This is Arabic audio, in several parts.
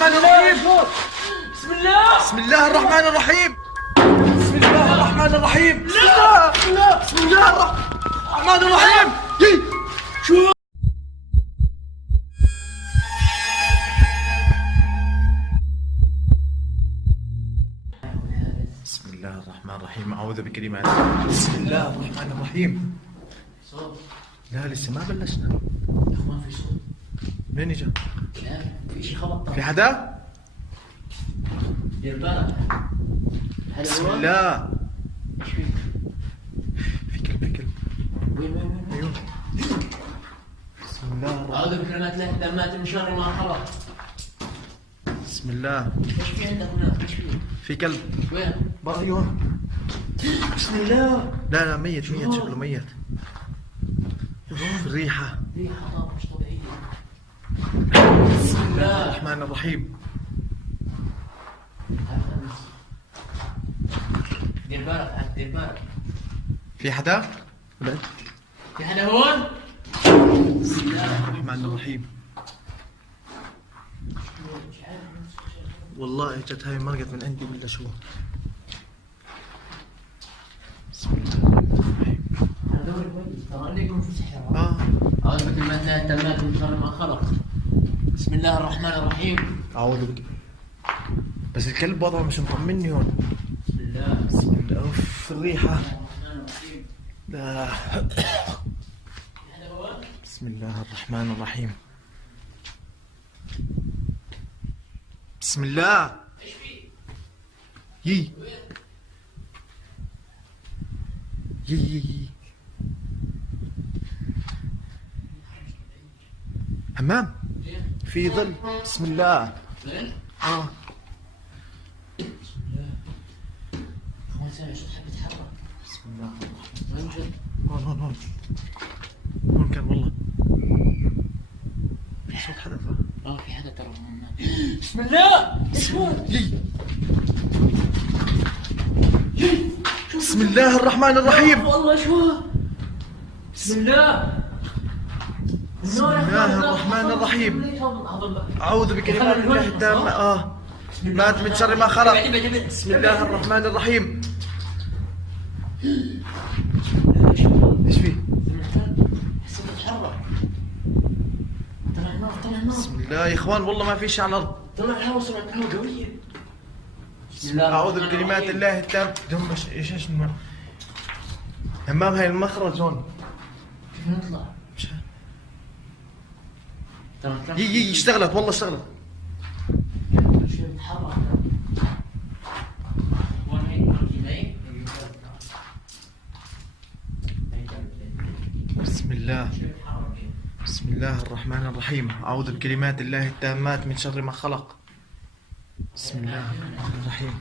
الرحمن الرحيم. بسم الله. بسم الله الرحمن الرحيم. بسم الله الرحمن الرحيم. بسم الله الرحمن الرحيم. شو بسم الله الرحمن الرحيم. أعوذ بكلمات. بسم الله الرحمن الرحيم. صوت. لا لسه ما بلشنا. يا اخوان في صوت. منين اجا؟ لا في شيء خبط. في حدا؟ دير بالك. هذا بسم هو؟ الله. ايش فيه؟ في كلب. وين؟ ايوه. بسم الله الرحمن. اعوذ بكلمات الله التامات من شر ما خلق. بسم الله. ايش في عندك هناك؟ ايش فيه؟ في كلب. وين؟ برا. ايوه. بسم الله. لا ميت شكله ميت. الريحة. ريحة طاقة مش طبيعية. بسم الله الرحمن الرحيم. دير بالك عاد دير بالك. في حدا؟ لا. في حدا هون؟ بسم الله الرحمن الرحيم. والله اجت هاي مرقت من عندي ولا شو؟ بسم الله الرحمن الرحيم. هذا هو كويس ترى اني يكون في سحر. أعوذ بكلمات الله التامات من شر ما خلق. بسم الله الرحمن الرحيم. اعوذ بك. بس الكلب وضعه مش مطمني هون. بسم الله. بسم الله. اوف الريحة. الرحمن الرحيم. لا. هذا هو؟ بسم الله الرحمن الرحيم. بسم الله. ايش فيه؟ يي وين؟ يي حمام. وين؟ في ظل. بسم الله. وين؟ اه بسم الله. اخوان سامع صوت حد يتحرك. بسم الله. وين جد؟ هون كان والله في صوت حدا. في حدا ترى هون. بسم الله. ايش هو؟ يي بسم الله الرحمن الرحيم. والله ايش هو؟ بسم الله. بسم الله الرحمن الرحيم. أعوذ بكلمات الله التامة. مات من شر ما خلق. بسم الله الرحمن الرحيم. ايش فيه؟ حسيت اتحرك. طلع نار طلع نار. بسم الله يا اخوان والله ما في شيء على الارض. طلع الهواء سمعت هواء قوية. بسم الله. أعوذ بكلمات الله التامة. دم ايش همام هاي المخرج هون. كيف نطلع؟ مش عارف. ترى يي اشتغلت والله اشتغلت. شو بتحرك. وين هيك مركي بسم الله. بسم الله الرحمن الرحيم. أعوذ بكلمات الله التامات من شر ما خلق. بسم الله الرحمن الرحيم.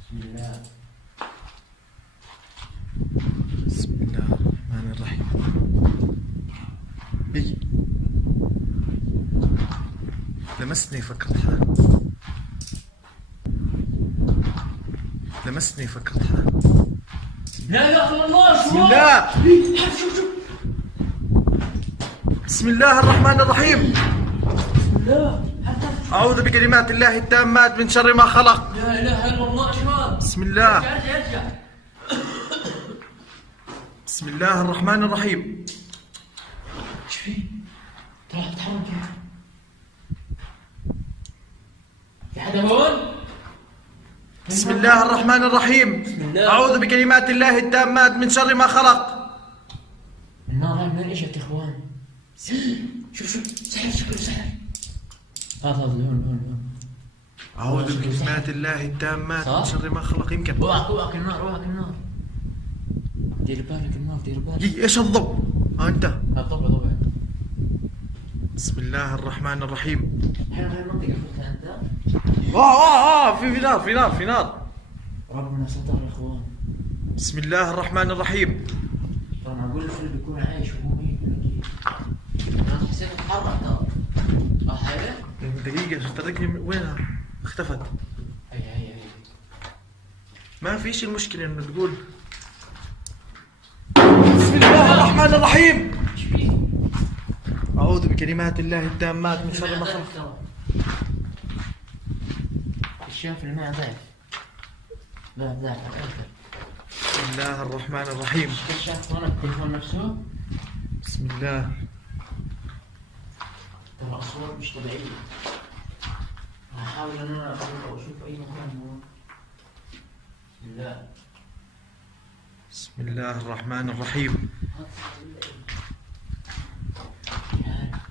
بسم الله. بسم الله الرحمن الرحيم. بيجي لمسني فكرت حالي. لمسني فكرت حالي. لا اله الا الله. بسم الله. شوف بسم الله الرحمن الرحيم. بسم الله. أعوذ بكلمات الله التامات من شر ما خلق. لا اله الا الله. اشوان. بسم الله. ارجع. بسم الله الرحمن الرحيم. ايش فيه؟ ترى تتحرك كيف؟ في حدا هون؟ بسم الله الرحمن الرحيم. بسم الله. أعوذ بكلمات الله التامات من شر ما خلق. النار هاي من اجت يا اخوان؟ شوف سحر شكله سحر. هذا هون. أعوذ بكلمات الله التامات من صح؟ شر ما خلق. يمكن اوعك النار. دير بالك النار دير بالك. يي ايش الضوء؟ انت. طبعا. بسم الله الرحمن الرحيم. هاي المنطقة فتها انت؟ في نار. ربنا ستر يا اخوان. بسم الله الرحمن الرحيم. طبعا معقول الفيل بيكون عايش وهو ميت ولا كيف؟ انا حسيت اتحرك ترى. حاجة؟ دقيقة تركني وينها؟ اختفت. هي. ما فيش المشكلة انه تقول بسم الله الرحمن الرحيم. ايش فيه؟ أعوذ بكلمات الله التامات من شر ما خلق. الشاف اللي معه ضعف. لا ضعف على الآخر. بسم الله الرحمن الرحيم. الشاف هون التليفون نفسه. بسم الله. ترى أصوات مش طبيعية. أحاول أن أنا أشوف أي مكان هو. بسم الله. بسم الله الرحمن الرحيم.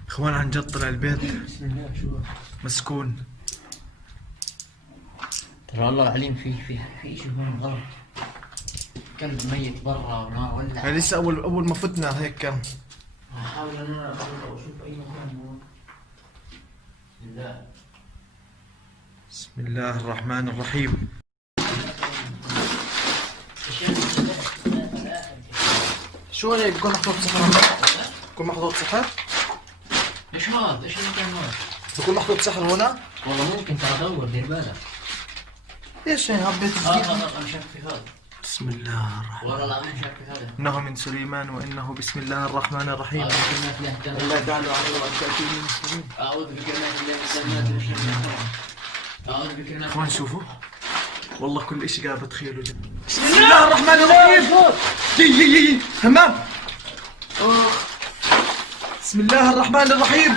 اخوان عن جد طلع البيت بسم الله شو مسكون. ترى والله العليم في شيء هون غلط. كلب ميت برا ونار ولع. يعني لسه اول ما فتنا هيك كان. احاول ان انا اشوف اي مكان هو. بسم الله. بسم الله الرحمن الرحيم. شو هيك بكون محطوط سحر؟ بكون محطوط سحر؟ ايش هذا؟ ايش المكان هذا؟ بكون محطوط سحر هنا؟ والله ممكن ترى دور دير بالك. ايش هي حبيت هذا انا شاك في هذا. بسم الله الرحمن. والله العظيم شاك في هذا. انه من سليمان وانه بسم الله الرحمن الرحيم. الله تعالى عليه وبركاته المسلمين. اعوذ بكلمات الله التامات من شر ما خلق. اعوذ بكلمات. اخوان شوفوا والله كل شيء قاعد بتخيله جد. بسم الله الرحمن الرحيم. يي همام. بسم الله الرحمن الرحيم.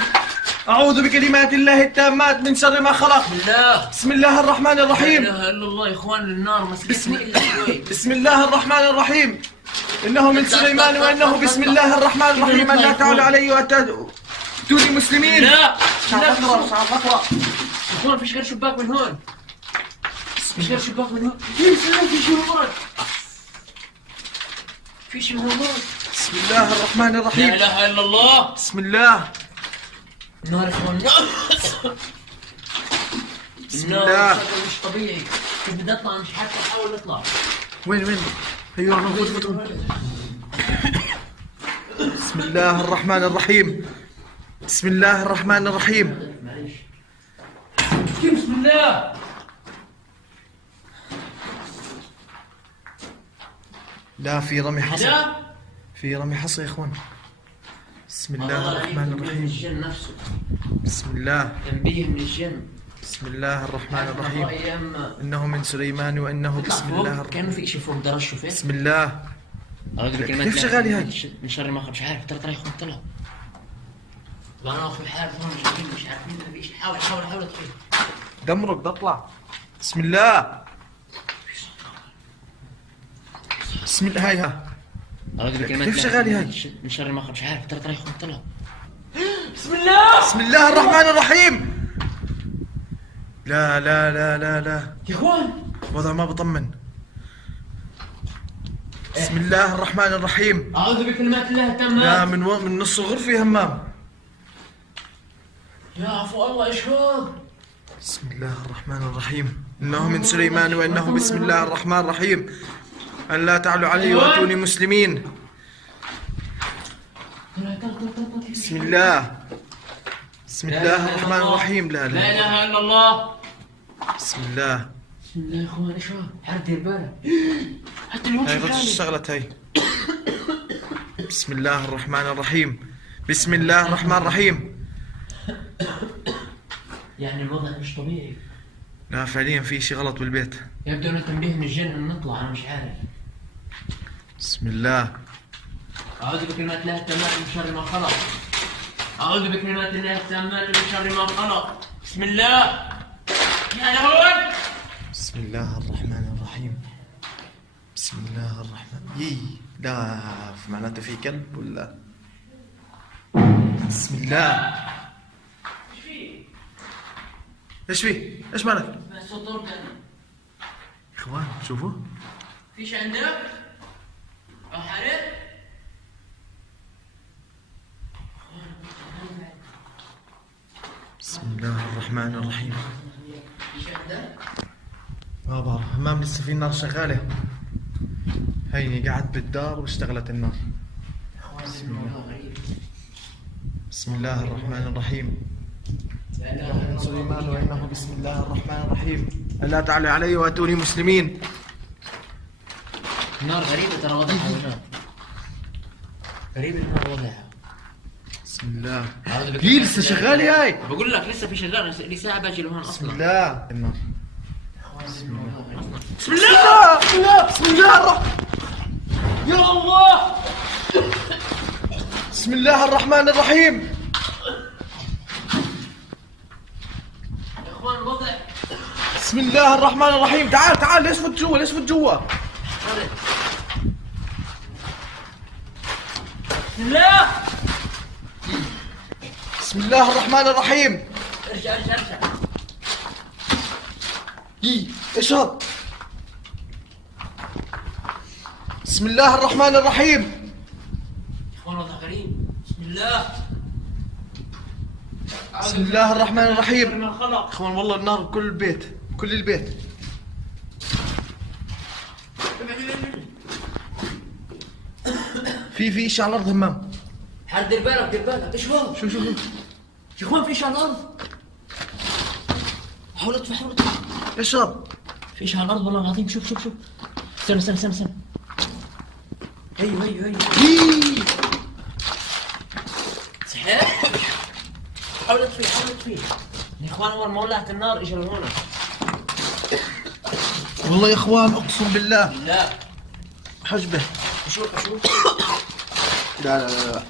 أعوذ بكلمات الله التامات من شر ما خلق. بالله. بسم الله الرحمن الرحيم. لا اله الا الله يا اخوان النار مسكتني الا شوي. بسم الله الرحمن الرحيم. إنه من سليمان وإنه بسم الله الرحمن الرحيم. أن لا تعلوا علي وأتوني مسلمين. لا لا خطوة. اخوان فيش غير شباك من هون. فيش غير شباك من هون. في شيء هون. في شيء هون. بسم الله الرحمن الرحيم. لا اله الا الله. بسم الله. النار يا اخوان. بسم النار الله. مش طبيعي. كيف بدي اطلع مش حتى احاول اطلع. وين ايوه موجود. بسم الله الرحمن الرحيم. بسم الله الرحمن الرحيم. معليش. بسم الله. لا في رمي حصى. لا. في رمي حصى يا اخوان. بسم الله الرحمن الرحيم. الجن نفسه. بسم الله. تنبيه من الجن. بسم الله الرحمن الرحيم. ايام انه من سليمان وانه بسم الله الرحمن. كانه في شيء فوق درج شوف. بسم الله. أعوذ بكلمات كيف الله شغالة هاي؟ من شر ما خلق. مش عارف ترى يا اخوان طلع. وانا في الحال هون مش عارفين في شيء. حاول اطفي. دمرك بدي اطلع. بسم الله. بسم الله. هاي أعوذ بكلمات كيف الله شغالة هاي؟ من شر ما خلق. مش عارف ترى يا اخوان طلع. بسم الله. بسم الله الرحمن الرحيم. لا لا لا لا لا يا اخوان وضع ما بطمن. بسم الله الرحمن الرحيم. أعوذ بكلمات الله لا التامات. من نص الغرفة همام. يا عفو الله ايش هذا؟ بسم الله الرحمن الرحيم. إنه من سليمان وإنه بسم الله الرحمن الرحيم. أن لا تعلوا علي وأتوني مسلمين. بسم الله. بسم الله الرحمن الرحيم. لا لا لا اله الا الله. بسم الله. بسم الله يا اخوان ايش هذا؟ حرك دير بالك. حتى اليوم هاي بس شغال. اشتغلت هاي. بسم الله الرحمن الرحيم. بسم الله الرحمن الرحيم. يعني الوضع مش طبيعي. لا فعليا في شيء غلط بالبيت. يبدو انه تنبيه من الجن ان نطلع. انا مش عارف. بسم الله. أعوذ بكلمات الله التامات من شر ما خلق. أعوذ بكلمات الله التامات من شر ما خلق. بسم الله. يا لهوي. بسم الله الرحمن الرحيم. بسم الله الرحمن. لا معناته في كلب ولا؟ بسم الله. ايش في؟ ايش مالك؟ بس الدور كان. اخوان شوفوا. فيش عندك؟ أو حارب؟ بسم الله الرحمن الرحيم. فيش عندك؟ ما بعرف همام لسه في نار شغالة. هيني قعدت بالدار واشتغلت النار. بسم الله الرحمن الرحيم. من سليمان وإنه بسم الله الرحمن الرحيم. ألا تعلوا علي وأتوني مسلمين. النار غريبة ترى وضعها هنا. غريب النار وضعها. بسم الله. أعوذ بكلمات هي لسه الله شغالة هاي. بقول لك لسه في شغال، لي ساعة باجي لهون بسم اصلا. الله. بسم الله. بسم الله الرحمن. يا الله. بسم الله الرحمن الرحيم. يا اخوان الوضع. بسم الله الرحمن الرحيم. تعال تعال، ليش فوت جوا، ليش فوت جوا. بسم الله. بسم الله الرحمن الرحيم. ارجع ارجع ارجع. ايش هذا؟ بسم الله الرحمن الرحيم. يا اخوان وضع غريب. بسم الله. بسم الله الرحمن الرحيم. ما خلق. اخوان والله النار بكل البيت، كل البيت. في شيء على الارض همام. حد دير بالك دير بالك. ايش هو؟ شوف يا اخوان في شيء على الارض. حاول اطفي حاول اطفي. ايش هذا؟ في شيء على الارض والله العظيم. شوف شوف شوف. استنى استنى استنى استنى. ايوه ايوه ايوه. سحر. حاول اطفي حاول اطفي. يا اخوان اول ما ولعت النار اجى لهون. والله يا اخوان اقسم بالله لا حجبه. اشوف اشوف. لا لا لا لا.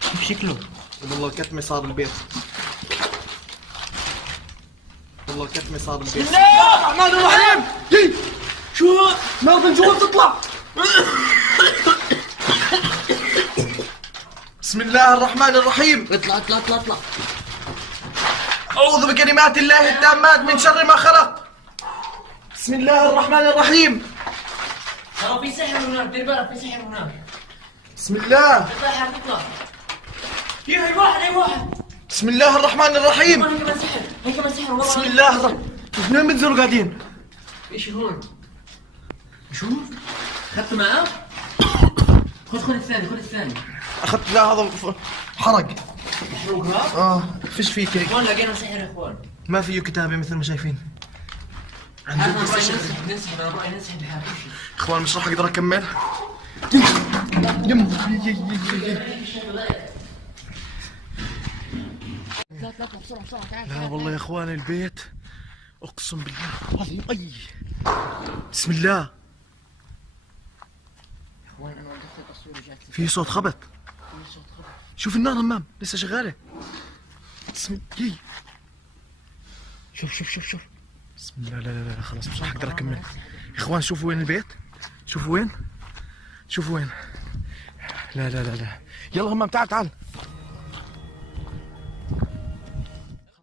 كيف شكله؟ والله كتمه صار البيت. والله كتمه صار البيت. بسم الله الرحمن الرحيم. شو؟ نار من جوا تطلع. بسم الله الرحمن الرحيم. اطلع اطلع اطلع اطلع. أعوذ بكلمات الله التامات من شر ما خلق. بسم الله الرحمن الرحيم. ترى في سحر هناك، دير بالك في سحر هناك. بسم الله. اطلع يا حبيبي اطلع. هي واحد هي واحد. بسم الله الرحمن الرحيم. هي كمان سحر هي كمان سحر والله. بسم الله الرحمن. اثنين بنزلوا قاعدين. ايش هون؟ شوف اخذته معاه؟ خذ الثاني خذ الثاني. اخذت لا هذا حرق. محروق هذا؟ فيش فيك هيك. اخوان لقينا سحر يا اخوان. ما فيه كتابة مثل ما شايفين. انا رأيي ننسحب ننسحب، انا رأيي ننسحب بحاجة. اخوان مش راح اقدر اكمل. لا لا بسرعة بسرعة تعال. لا والله يا اخوان البيت اقسم بالله عظيم. اي بسم الله. يا اخوان انا وقفت التصوير وجات لي في صوت خبط. صوت خبط. شوف النار همام لسه شغالة. بسم الله. شوف شوف شوف شوف. بسم الله. لا لا لا خلاص مش راح اقدر اكمل. يا اخوان شوفوا وين البيت. شوفوا وين. شوفوا وين. لا لا لا لا. يلا همام تعال تعال.